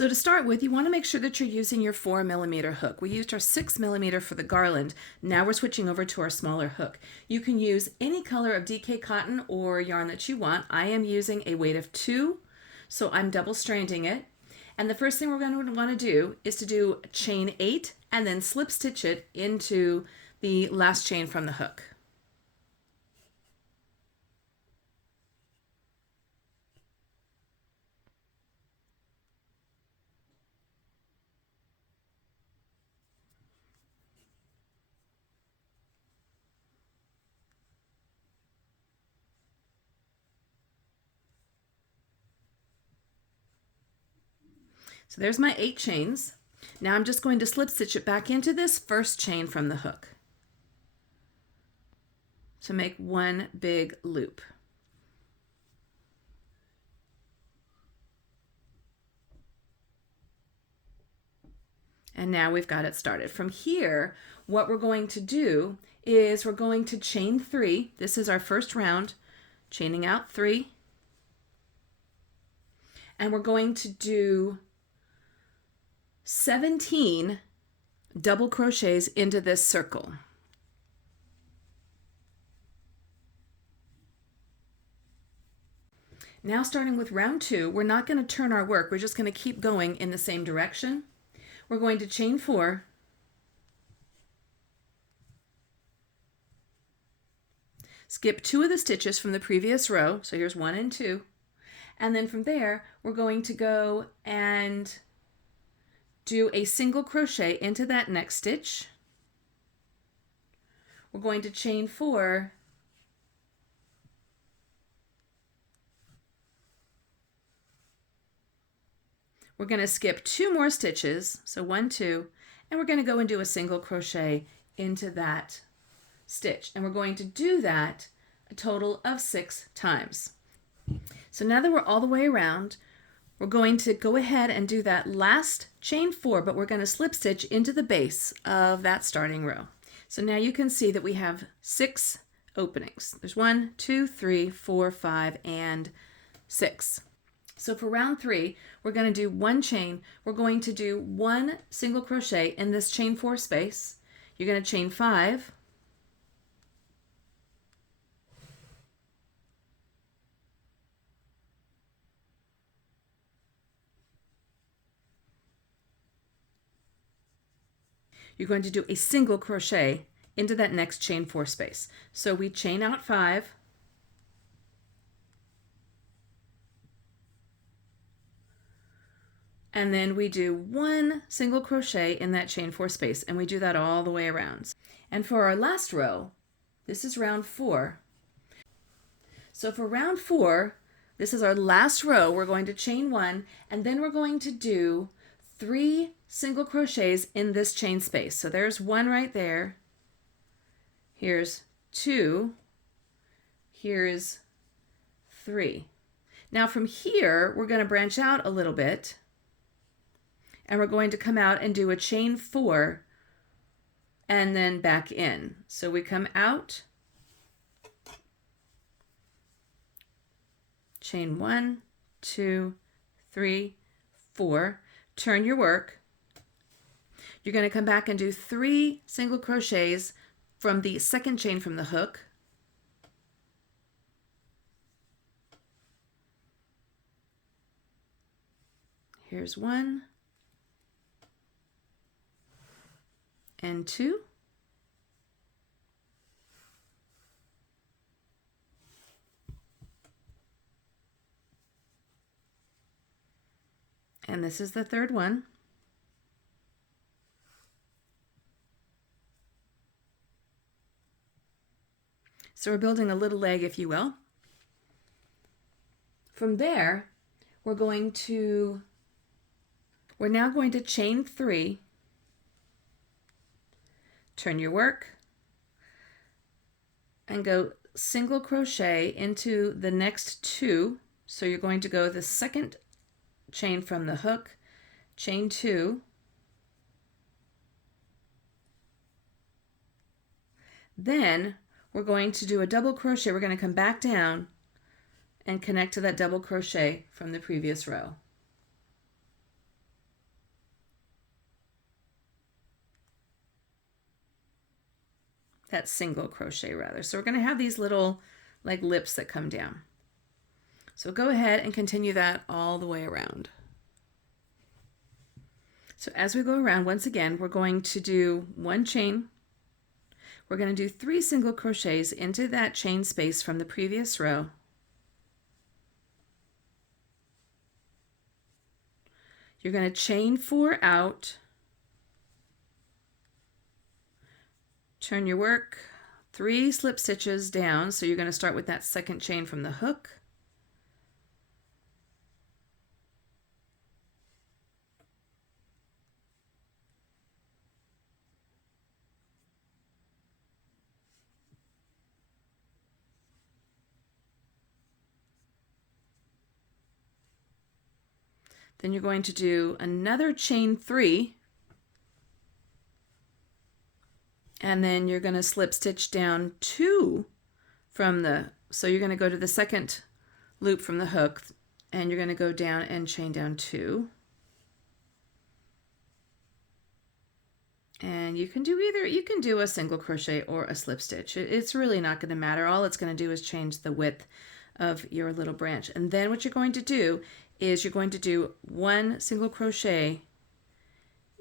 So to start with, you want to make sure that you're using your 4mm hook. We used our 6mm for the garland. Now we're switching over to our smaller hook. You can use any color of DK cotton or yarn that you want. I am using a weight of 2, so I'm double stranding it. And the first thing we're going to want to do is to do chain 8 and then slip stitch it into the last chain from the hook. So there's my 8 chains. Now I'm just going to slip stitch it back into this first chain from the hook to make one big loop. And now we've got it started. From here, what we're going to do is we're going to chain 3. This is our first round, chaining out 3. And we're going to do 17 double crochets into this circle. Now starting with round 2, we're not going to turn our work, we're just going to keep going in the same direction. We're going to chain 4, skip 2 of the stitches from the previous row, so here's 1 and 2, and then from there we're going to go and do a single crochet into that next stitch. We're going to chain 4, we're going to skip 2 more stitches, so 1, 2, and we're going to go and do a single crochet into that stitch, and we're going to do that a total of 6 times. So now that we're all the way around, we're going to go ahead and do that last chain 4, but we're going to slip stitch into the base of that starting row. So now you can see that we have 6 openings. There's 1, 2, 3, 4, 5, and 6. So for round 3, we're going to do 1 chain. We're going to do 1 single crochet in this chain 4 space. You're going to chain 5. You're going to do a single crochet into that next chain 4 space. So we chain out 5, and then we do 1 single crochet in that chain 4 space, and we do that all the way around. And for our last row, this is round 4. So for round 4, this is our last row. We're going to chain 1, and then we're going to do 3 single crochets in this chain space. So there's 1 right there. Here's 2. Here's 3. Now from here, we're going to branch out a little bit, and we're going to come out and do a chain 4 and then back in. So we come out, chain 1, 2, 3, 4, turn your work. You're going to come back and do 3 single crochets from the second chain from the hook. Here's 1 and 2. And this is the third one. So we're building a little leg, if you will. From there, we're now going to chain 3, turn your work, and go single crochet into the next 2. So you're going to go the second chain from the hook, chain 2, then we're going to do a double crochet. We're going to come back down and connect to that double crochet from the previous row. that single crochet rather. So we're going to have these little like lips that come down. So go ahead and continue that all the way around. So as we go around, once again, we're going to do one chain. We're going to do 3 single crochets into that chain space from the previous row. You're going to chain 4 out, turn your work 3 slip stitches down. So you're going to start with that second chain from the hook. Then you're going to do another chain 3, and then you're going to slip stitch down 2 from the, so you're going to go to the second loop from the hook, and you're going to go down and chain down 2. And you can do either, you can do a single crochet or a slip stitch. It's really not going to matter. All it's going to do is change the width of your little branch. And then what you're going to do is you're going to do 1 single crochet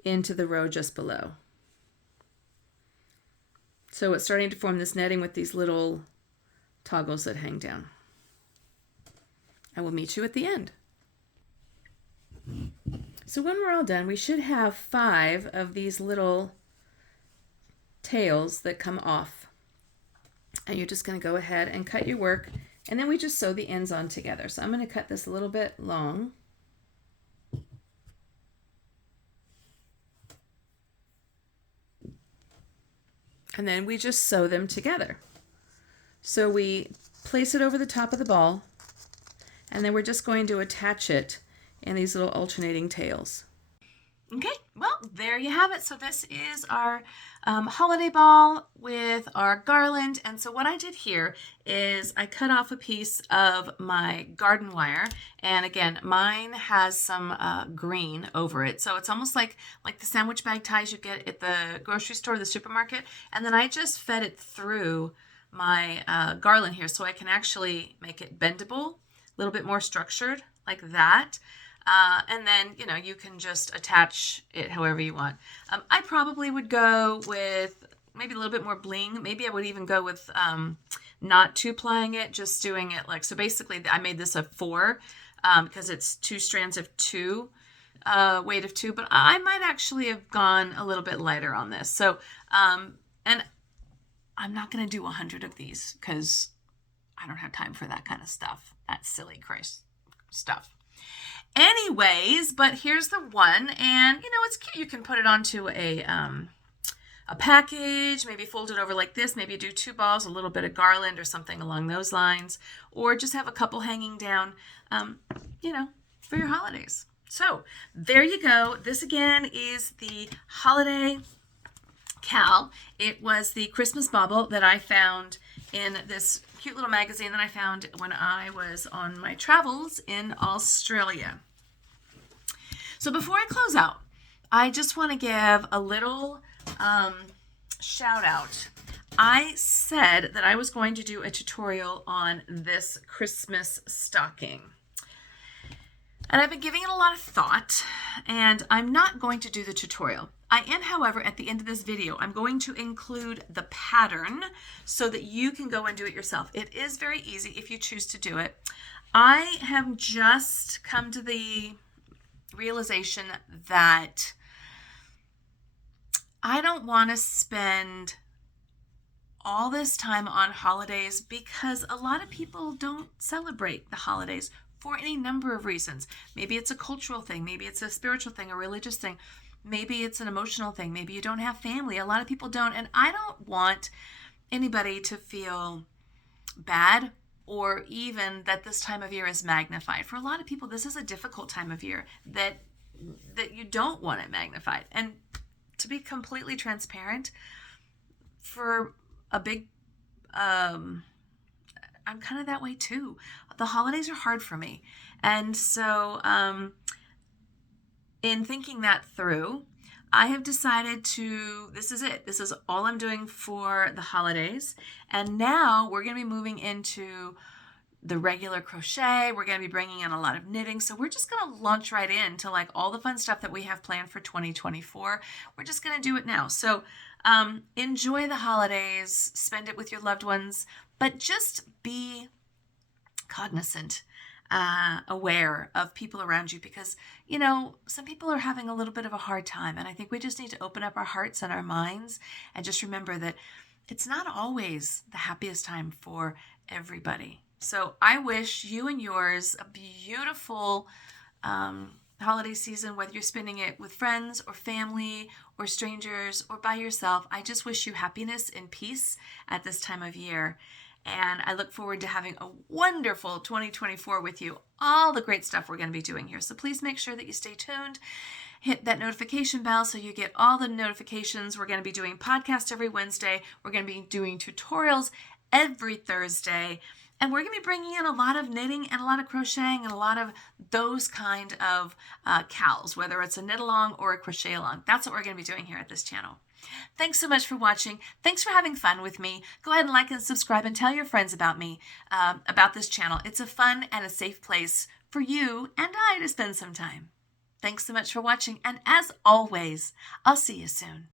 into the row just below. So it's starting to form this netting with these little toggles that hang down. I will meet you at the end. So when we're all done, we should have 5 of these little tails that come off. And you're just going to go ahead and cut your work, and then we just sew the ends on together. So I'm going to cut this a little bit long. And then we just sew them together. So we place it over the top of the ball, and then we're just going to attach it in these little alternating tails. Okay, well, there you have it. So this is our holiday ball with our garland. And so what I did here is I cut off a piece of my garden wire. And again, mine has some green over it. So it's almost like the sandwich bag ties you get at the grocery store, the supermarket. And then I just fed it through my garland here so I can actually make it bendable, a little bit more structured like that. And then, you know, you can just attach it however you want. I probably would go with maybe a little bit more bling. Maybe I would even go with not 2-plying it, just doing it like, so basically I made this a 4 because it's 2 strands of 2, weight of 2, but I might actually have gone a little bit lighter on this. So, and I'm not going to do 100 of these because I don't have time for that kind of stuff. That's silly Christ stuff. Anyways, but here's the one, and you know, it's cute. You can put it onto a package, maybe fold it over like this, maybe do 2 balls, a little bit of garland or something along those lines, or just have a couple hanging down, you know, for your holidays. So there you go. This again is the Holiday CAL. It was the Christmas bauble that I found in this cute little magazine that I found when I was on my travels in Australia. So before I close out, I just want to give a little shout out. I said that I was going to do a tutorial on this Christmas stocking. And I've been giving it a lot of thought, and I'm not going to do the tutorial. I am, however, at the end of this video, I'm going to include the pattern so that you can go and do it yourself. It is very easy if you choose to do it. I have just come to the realization that I don't want to spend all this time on holidays because a lot of people don't celebrate the holidays for any number of reasons. Maybe it's a cultural thing, maybe it's a spiritual thing, a religious thing, maybe it's an emotional thing, maybe you don't have family. A lot of people don't, and I don't want anybody to feel bad or even that this time of year is magnified. For a lot of people, this is a difficult time of year that you don't want it magnified. And to be completely transparent, for a big, I'm kind of that way too. The holidays are hard for me. And so in thinking that through, I have decided to, this is it. This is all I'm doing for the holidays. And now we're going to be moving into the regular crochet. We're going to be bringing in a lot of knitting. So we're just going to launch right into like all the fun stuff that we have planned for 2024. We're just going to do it now. So enjoy the holidays, spend it with your loved ones, but just be cognizant, aware of people around you, because, you know, some people are having a little bit of a hard time. And I think we just need to open up our hearts and our minds and just remember that it's not always the happiest time for everybody. So I wish you and yours a beautiful holiday season, whether you're spending it with friends or family or strangers or by yourself. I just wish you happiness and peace at this time of year. And I look forward to having a wonderful 2024 with you. All the great stuff we're going to be doing here. So please make sure that you stay tuned. Hit that notification bell so you get all the notifications. We're going to be doing podcasts every Wednesday. We're going to be doing tutorials every Thursday. And we're going to be bringing in a lot of knitting and a lot of crocheting and a lot of those kind of CALs, whether it's a knit along or a crochet along. That's what we're going to be doing here at this channel. Thanks so much for watching. Thanks for having fun with me. Go ahead and like and subscribe and tell your friends about me, about this channel. It's a fun and a safe place for you and I to spend some time. Thanks so much for watching. And as always, I'll see you soon.